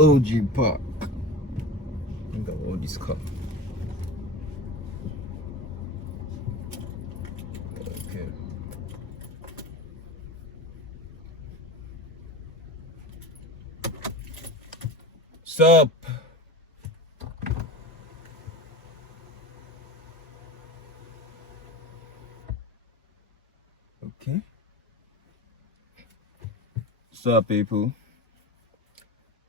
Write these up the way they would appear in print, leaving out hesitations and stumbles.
OG Park. Think of all this car. Okay. Sup? Okay. Sup, people?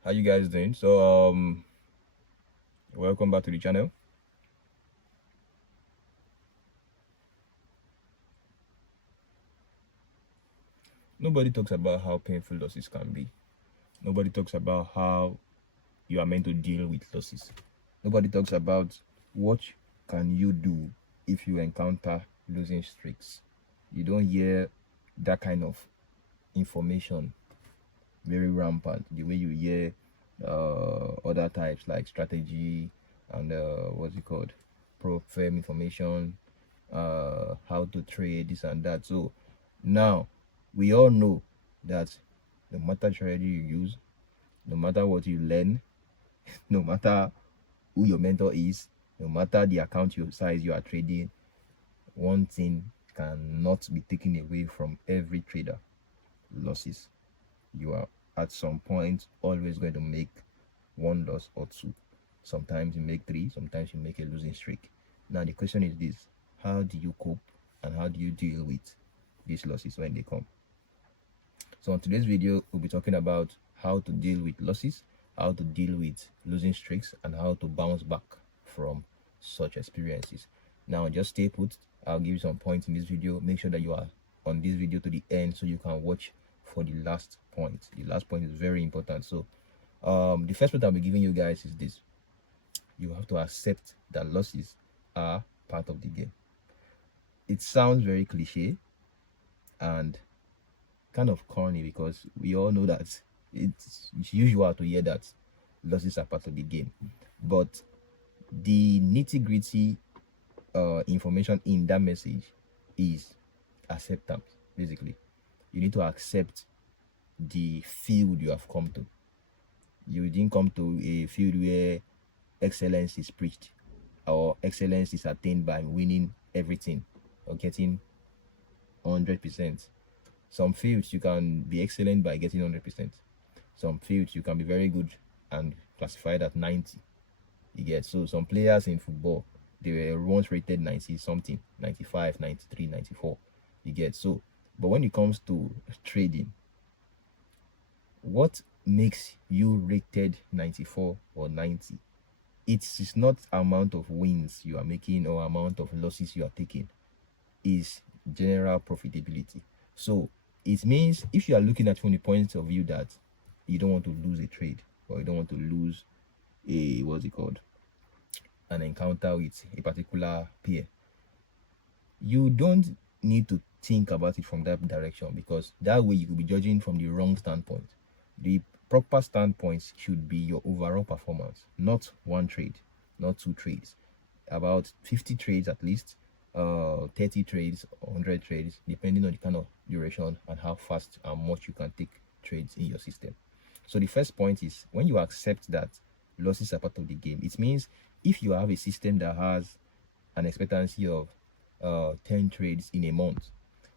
How you guys doing? So welcome back to the channel. Nobody talks about how painful losses can be. Nobody talks about how you are meant to deal with losses. Nobody talks about what can you do if you encounter losing streaks. You don't hear that kind of information very rampant the way you hear other types like strategy and what's it called, firm information, how to trade, this and that. So now we all know that no matter strategy you use, no matter what you learn, no matter who your mentor is, no matter the account size you are trading, one thing cannot be taken away from every trader: losses. You are at some point always going to make one loss or two. Sometimes you make three, sometimes you make a losing streak. Now the question is this: how do you cope and how do you deal with these losses when they come? So on today's video, we'll be talking about how to deal with losses, how to deal with losing streaks, and how to bounce back from such experiences. Now just stay put. I'll give you some points in this video. Make sure that you are on this video to the end so you can watch for the last point. The last point is very important. So the first point I'll be giving you guys is this: you have to accept that losses are part of the game. It sounds very cliche and kind of corny because we all know that it's usual to hear that losses are part of the game, but the nitty-gritty information in that message is acceptance. Basically, you need to accept the field you have come to. You didn't come to a field where excellence is preached or excellence is attained by winning everything or getting 100%. Some fields you can be excellent by getting 100%. Some fields you can be very good and classified at 90. You get, so some players in football, they were once rated 90 something, 95, 93, 94. You get, so but when it comes to trading, what makes you rated 94 or 90? It's not amount of wins you are making or amount of losses you are taking. Is general profitability. So it means if you are looking at from the point of view that you don't want to lose a trade or you don't want to lose a an encounter with a particular peer, you don't need to think about it from that direction, because that way you could be judging from the wrong standpoint. The proper standpoint should be your overall performance, not one trade, not two trades, about 50 trades at least, 30 trades, 100 trades, depending on the kind of duration and how fast and much you can take trades in your system. So the first point is, when you accept that losses are part of the game, it means if you have a system that has an expectancy of 10 trades in a month,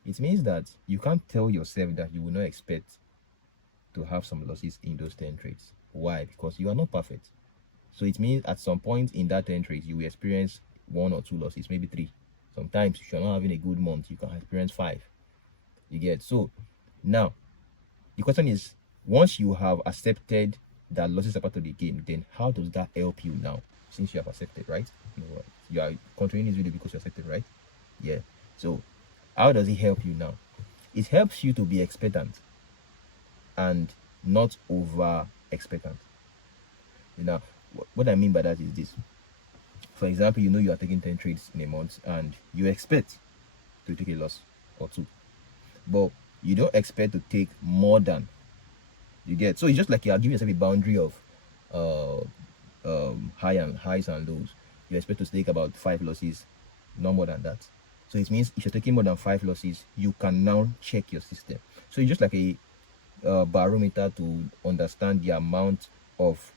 it means that you can't tell yourself that you will not expect to have some losses in those 10 trades. Why? Because you are not perfect. So it means at some point in that 10 trades, you will experience one or two losses, maybe three. Sometimes if you're not having a good month, you can experience 5. You get, so now the question is, once you have accepted that losses are part of the game, then how does that help you now, since you have accepted, right? You are continuing this video because you accepted, right? Yeah. So how does it help you now? It helps you to be expectant and not over expectant. You know what I mean by that is this: for example, you know you are taking 10 trades in a month and you expect to take a loss or two, but you don't expect to take more than you get. So it's just like you are giving yourself a boundary of highs and lows. You expect to take about 5 losses, no more than that. So it means if you're taking more than 5 losses, you can now check your system. So it's just like a barometer to understand the amount of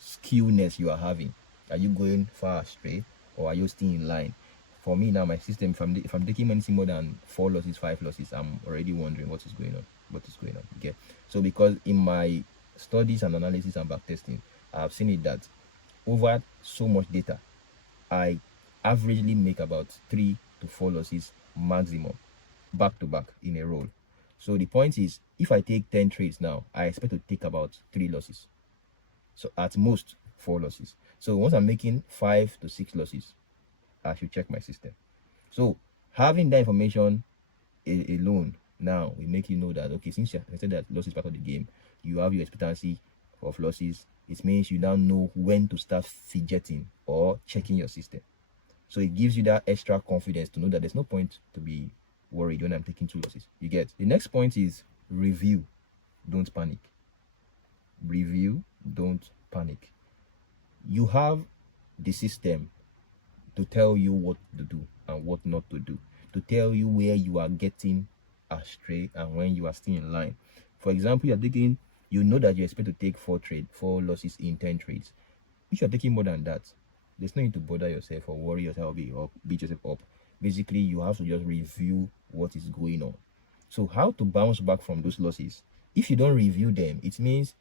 skewness you are having. Are you going far astray, or are you staying in line? For me now, my system, if I'm taking anything more than 4 losses, 5 losses, I'm already wondering what is going on. Okay, so because in my studies and analysis and backtesting, I've seen it that over so much data, I averagely make about 3 to 4 losses maximum, back to back in a row. So the point is, if I take 10 trades now, I expect to take about 3 losses. So at most 4 losses. So once I'm making 5 to 6 losses, I should check my system. So having that information alone now will make you know that, okay, since I said that loss is part of the game, you have your expectancy of losses. It means you now know when to start fidgeting or checking your system. So it gives you that extra confidence to know that there's no point to be worried when I'm taking 2 losses. You get. The next point is review. Don't panic. Review. Don't panic. You have the system to tell you what to do and what not to do, to tell you where you are getting astray and when you are still in line. For example, you know that you expect to take 4 losses in 10 trades. If you're taking more than that, there's no need to bother yourself or worry yourself or beat yourself up. Basically, you have to just review what is going on. So how to bounce back from those losses? If you don't review them, it means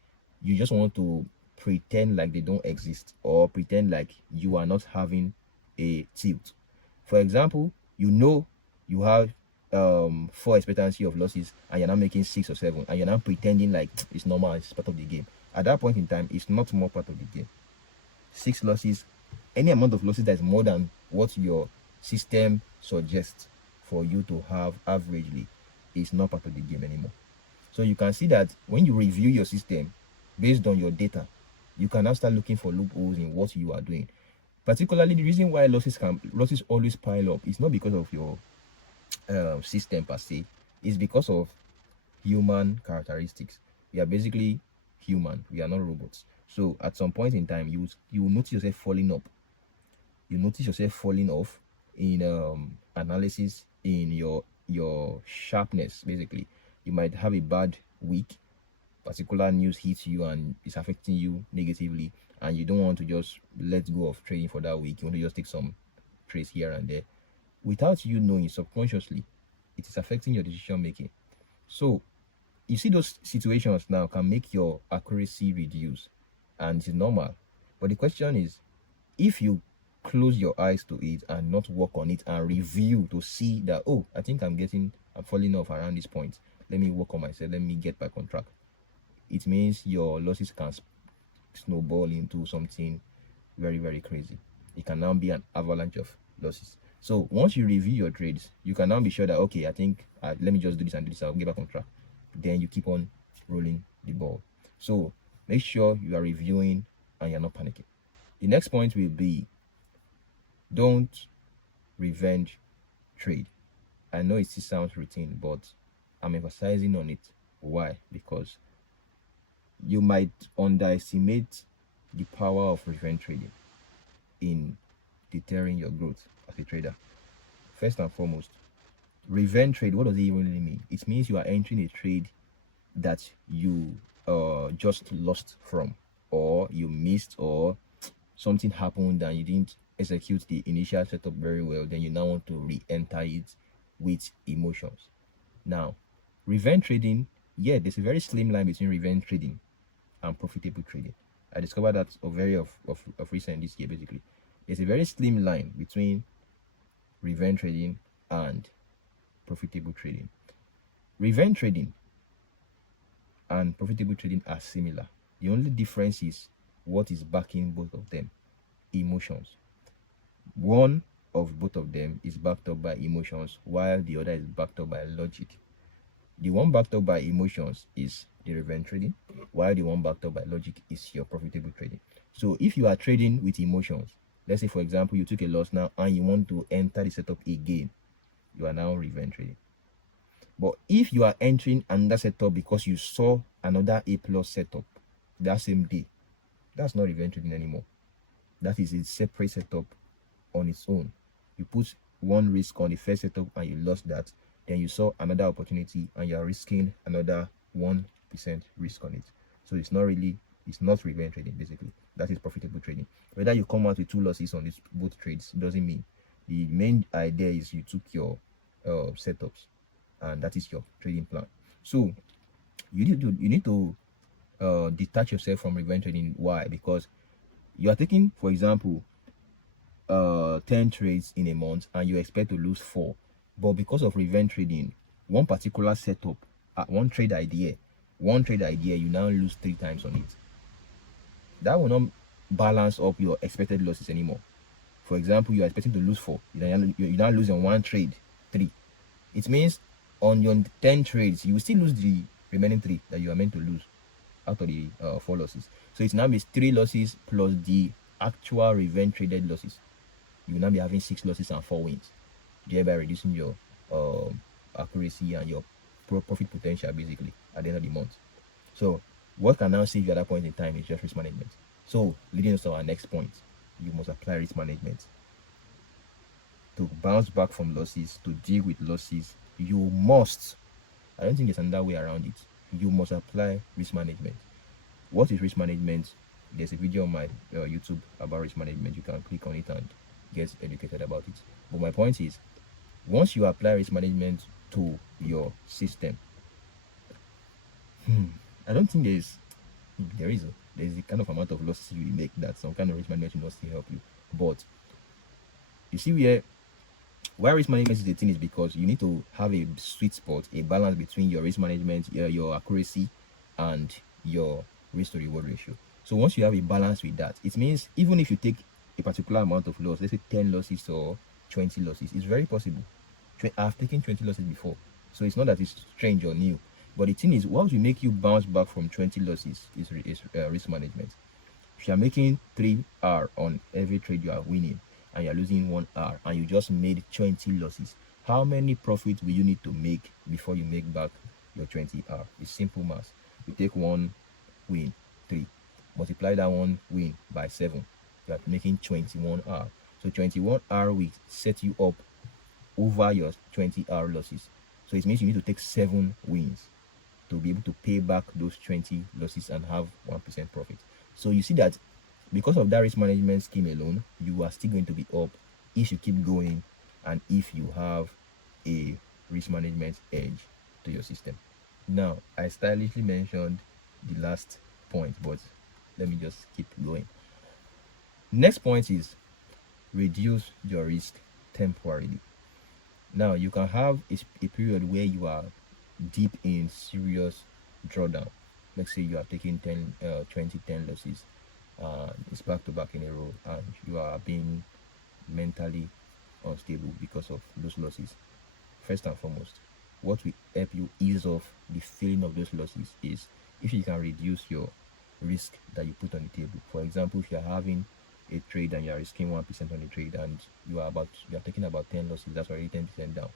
you just want to pretend like they don't exist, or pretend like you are not having a tilt. For example, you know you have 4 expectancy of losses and you're not making 6 or 7, and you're not pretending like it's normal, it's part of the game. At that point in time, it's not more part of the game. 6 losses, any amount of losses that is more than what your system suggests for you to have averagely, is not part of the game anymore. So you can see that when you review your system based on your data, you can now start looking for loopholes in what you are doing. Particularly, the reason why losses always pile up is not because of your system per se. It's because of human characteristics. We are basically human. We are not robots. So at some point in time, you will notice yourself falling up. You notice yourself falling off in analysis, in your sharpness. Basically, you might have a bad week. Particular news hits you and it's affecting you negatively, and you don't want to just let go of trading for that week. You want to just take some trades here and there without you knowing. Subconsciously, it is affecting your decision making. So you see, those situations now can make your accuracy reduce, and it's normal. But the question is, if you close your eyes to it and not work on it and review to see that, oh, I think I'm falling off around this point, let me work on myself, let me get back on track, it means your losses can snowball into something very, very crazy. It can now be an avalanche of losses. So once you review your trades, you can now be sure that, okay, I think let me just do this and do this, I'll get back on track. Then you keep on rolling the ball. So make sure you are reviewing and you're not panicking. The next point will be, don't revenge trade. I know it still sounds routine, but I'm emphasizing on it. Why? Because you might underestimate the power of revenge trading in deterring your growth as a trader. First and foremost, revenge trade, what does it even really mean? It means you are entering a trade that you just lost from, or you missed, or something happened and you didn't execute the initial setup very well. Then you now want to re-enter it with emotions. Now, revenge trading, yeah, there's a very slim line between revenge trading and profitable trading. I discovered that of recent this year. Basically, there's a very slim line between revenge trading and profitable trading. Revenge trading and profitable trading are similar. The only difference is what is backing both of them: emotions. One of both of them is backed up by emotions, while the other is backed up by logic. The one backed up by emotions is the revenge trading, while the one backed up by logic is your profitable trading. So if you are trading with emotions, let's say for example you took a loss now and you want to enter the setup again, you are now revenge trading. But if you are entering another setup because you saw another A+ setup that same day, that's not revenge trading anymore. That is a separate setup on its own. You put one risk on the first setup and you lost that. Then you saw another opportunity and you are risking another 1% risk on it. So it's not really It's not revenge trading, basically. That is profitable trading. Whether you come out with 2 losses on these both trades doesn't mean. The main idea is you took your setups, and that is your trading plan. So you need to detach yourself from revenge trading. Why? Because you are taking, for example, 10 trades in a month and you expect to lose 4, but because of revenge trading, one particular setup, one trade idea, you now lose 3 times on it. That will not balance up your expected losses anymore. For example, you are expecting to lose 4, you now lose on one trade 3. It means on your 10 trades you will still lose the remaining 3 that you are meant to lose out of the 4 losses. So it now means 3 losses plus the actual revenge traded losses. You will now be having 6 losses and 4 wins, thereby reducing your accuracy and your profit potential, basically, at the end of the month. So what can now save you at that point in time is just risk management. So leading us to our next point, you must apply risk management. To bounce back from losses, to deal with losses, you must, I don't think there's another way around it, you must apply risk management. What is risk management? There's a video on my YouTube about risk management. You can click on it and get educated about it. But my point is, once you apply risk management to your system, I don't think there's a kind of amount of losses you make that some kind of risk management will not still help you. But you see why risk management is the thing is because you need to have a sweet spot, a balance between your risk management, your accuracy, and your risk to reward ratio. So once you have a balance with that, it means even if you take a particular amount of loss, let's say 10 losses or 20 losses, it's very possible. I've taken 20 losses before, so it's not that it's strange or new. But the thing is, what will make you bounce back from 20 losses is risk management. If you are making 3R on every trade you are winning, and you're losing 1R, and you just made 20 losses, how many profits will you need to make before you make back your 20R? It's simple math. You take 1 win, 3, multiply that 1 win by 7, you are making 21R. So 21R will set you up over your 20R losses. So it means you need to take 7 wins to be able to pay back those 20 losses and have 1% profit. So you see that because of that risk management scheme alone, you are still going to be up if you keep going and if you have a risk management edge to your system. Now, I stylishly mentioned the last point, but let me just keep going. Next point is reduce your risk temporarily. Now, you can have a period where you are deep in serious drawdown. Let's say you are taking 10 losses, it's back to back in a row, and you are being mentally unstable because of those losses. First and foremost, what will help you ease off the feeling of those losses is if you can reduce your risk that you put on the table. For example, if you are having a trade and you are risking 1% on the trade and you are taking about 10 losses, that's already 10% down.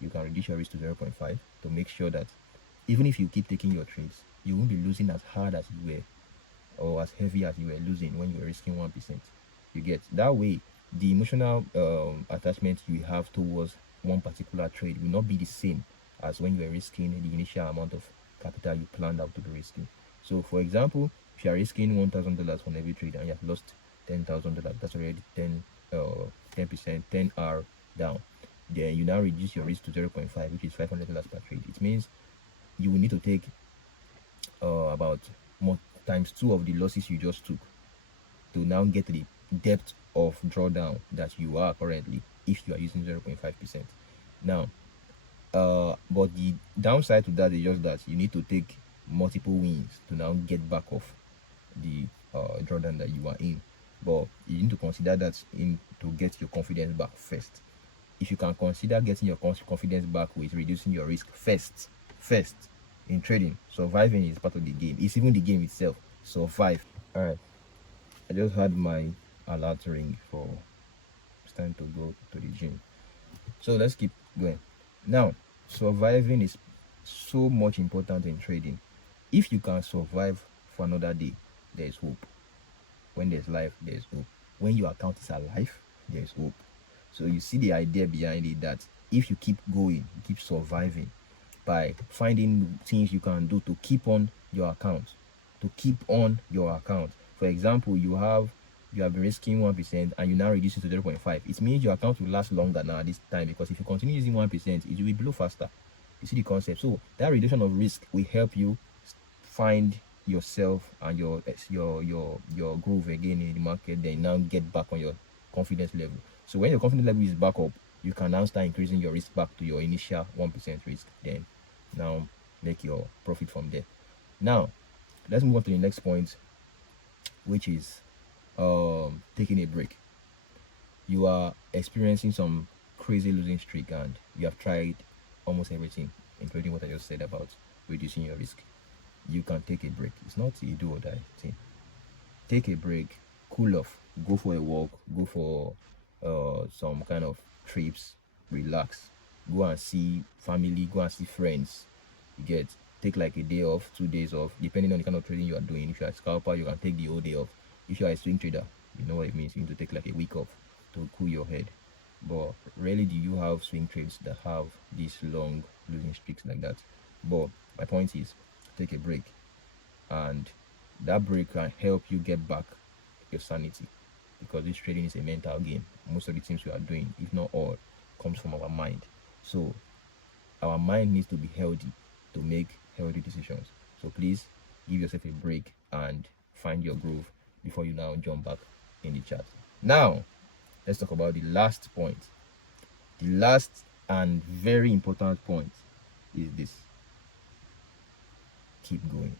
You can reduce your risk to 0.5 to make sure that even if you keep taking your trades, you won't be losing as hard as you were or as heavy as you were losing when you were risking 1%. You get that way, the emotional attachment you have towards one particular trade will not be the same as when you were risking the initial amount of capital you planned out to be risking. So for example, if you are risking $1,000 on every trade and you have lost $10,000, that's already 10%, 10R down. Then you now reduce your risk to 0.5, which is $500 per trade. It means you will need to take about more times 2 of the losses you just took to now get the depth of drawdown that you are currently if you are using 0.5%. Now, but the downside to that is just that you need to take multiple wins to now get back off the drawdown that you are in. But you need to consider that to get your confidence back first. If you can consider getting your confidence back with reducing your risk first in trading, surviving is part of the game. It's even the game itself. Survive. All right, I just had my alert ring for it's time to go to the gym. So let's keep going. Now, surviving is so much important in trading. If you can survive for another day, there is hope. When there's life, there's hope. When your account is alive, there's hope. So you see the idea behind it, that if you keep going, you keep surviving by finding things you can do to keep on your account, to keep on your account. For example, you have been risking 1% and you now reduce it to 0.5. It means your account will last longer now at this time, because if you continue using 1%, it will be below faster. You see the concept? So that reduction of risk will help you find yourself and your groove again in the market. Then now get back on your confidence level. So when your confidence level is back up, you can now start increasing your risk back to your initial 1% risk. Then now make your profit from there. Now let's move on to the next point, which is taking a break. You are experiencing some crazy losing streak and you have tried almost everything, including what I just said about reducing your risk. You can take a break. It's not a do or die thing. Take a break, cool off, go for a walk, go for some kind of trips, relax, go and see family, go and see friends. You take like a day off, 2 days off, depending on the kind of trading you are doing. If you are a scalper, you can take the whole day off. If you are a swing trader, you know what it means. You need to take like a week off to cool your head. But rarely do you have swing trades that have these long losing streaks like that. But my point is, take a break, and that break can help you get back your sanity, because this trading is a mental game. Most of the things we are doing, if not all, comes from our mind. So our mind needs to be healthy to make healthy decisions. So please give yourself a break and find your groove before you now jump back in the chat. Now let's talk about the last point. The last and very important point is this: keep going.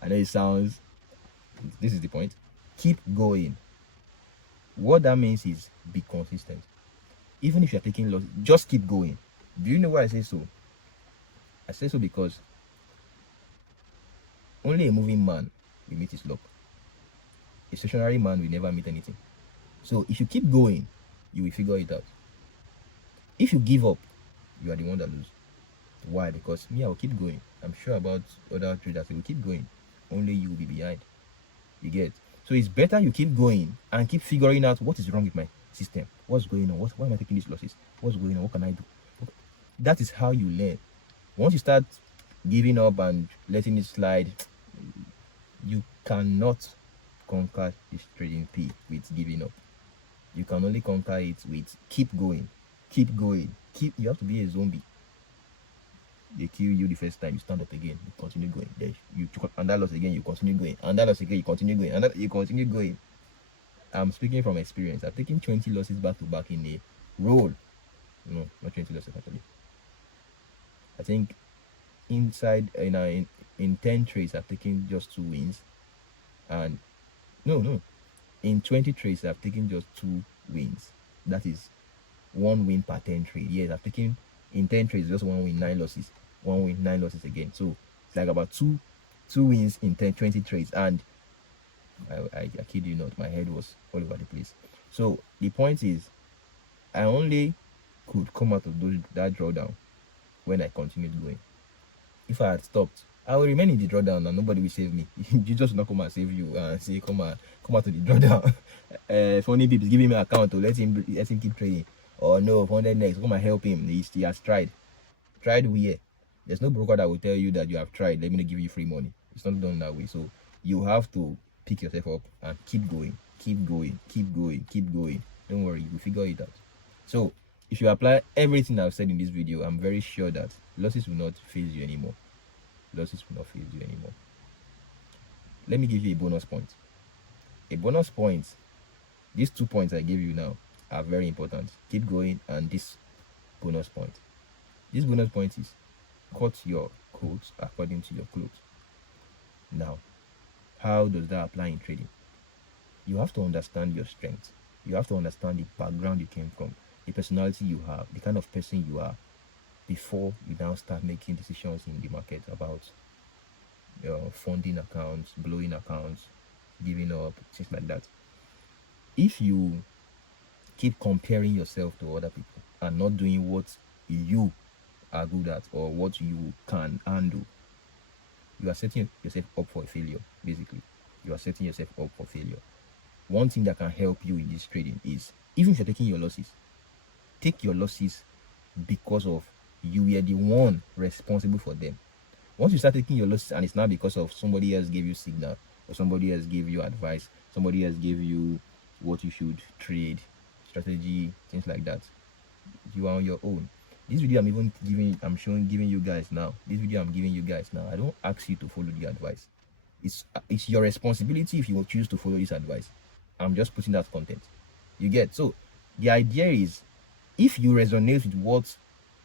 I know it sounds, this is the point. Keep going. What that means is be consistent. Even if you're taking loss, just keep going. Do you know why I say so? I say so because only a moving man will meet his luck. A stationary man will never meet anything. So if you keep going, you will figure it out. If you give up, you are the one that loses. Why? Because me, I will keep going. I'm sure about other traders, they will keep going. Only you will be behind. You get? So it's better you keep going and keep figuring out what is wrong with my system. What's going on? Why am I taking these losses? What's going on? What can I do? That is how you learn. Once you start giving up and letting it slide, you cannot conquer this trading P with giving up. You can only conquer it with keep going. Keep going. You have to be a zombie. They kill you the first time, you stand up again, you continue going. Then you and that loss again, you continue going. And that loss again, you continue going. And that you continue going. I'm speaking from experience. I've taken 20 losses back to back in a roll. No, not 20 losses actually. I think inside in 10 trades I've taken just 2 wins. And no. In 20 trades I've taken just 2 wins. That is 1 win per 10 trade. Yes, I've taken in 10 trades, just 1 win, 9 losses. 1 win, 9 losses again. So it's like about 2 wins in 20 trades. And I kid you not, my head was all over the place. So the point is, I only could come out of that drawdown when I continued going. If I had stopped, I will remain in the drawdown and nobody will save me. Jesus will not come and save you and say, come out to the drawdown. Funny people giving me an account to let him keep trading. Or no, 100 next, come and help him. He has tried. Tried where? There's no broker that will tell you that you have tried. Let me give you free money. It's not done that way. So you have to pick yourself up and keep going. Keep going. Keep going. Keep going. Don't worry, you will figure it out. So if you apply everything I've said in this video, I'm very sure that losses will not faze you anymore. Losses will not faze you anymore. Let me give you a bonus point. A bonus point. These 2 points I gave you now are very important. Keep going, and this bonus point. This bonus point is cut your coats according to your clothes. Now, how does that apply in trading? You have to understand your strengths. You have to understand the background you came from, the personality you have, the kind of person you are, before you now start making decisions in the market about funding accounts, blowing accounts, giving up, things like that. If you keep comparing yourself to other people and not doing what you are good at or what you can handle, you are setting yourself up for failure. Basically, you are setting yourself up for failure. One thing that can help you in this trading is, even if you're taking your losses, take your losses because of you were the one responsible for them. Once you start taking your losses and it's not because of somebody else gave you signal, or somebody else gave you advice, somebody else gave you what you should trade, strategy, things like that, you are on your own. This video I'm even giving you guys now. This video I'm giving you guys now, I don't ask you to follow the advice. It's your responsibility if you will choose to follow this advice. I'm just putting that content. You get? So the idea is, if you resonate with what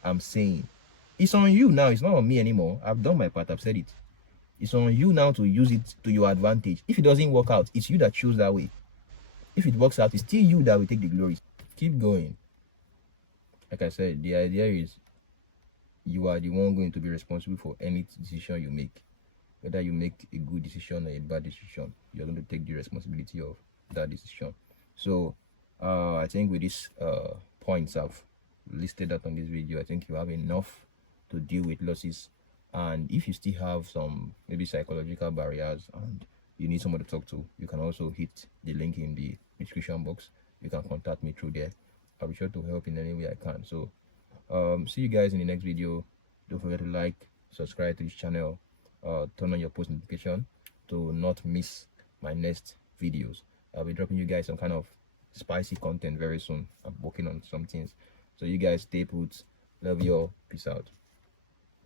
I'm saying, it's on you now. It's not on me anymore. I've done my part. I've said it. It's on you now to use it to your advantage. If it doesn't work out, it's you that choose that way. If it works out, it's still you that will take the glory. Keep going. Like I said, the idea is you are the one going to be responsible for any decision you make. Whether you make a good decision or a bad decision, you're going to take the responsibility of that decision. So I think with these points I've listed out on this video, I think you have enough to deal with losses. And if you still have some maybe psychological barriers and you need someone to talk to, you can also hit the link in the description box. You can contact me through there. I'll be sure to help in any way I can. So see you guys in the next video. Don't forget to like, subscribe to this channel, turn on your post notification to not miss my next videos. I'll be dropping you guys some kind of spicy content very soon. I'm working on some things. So you guys stay put. Love you all. Peace out.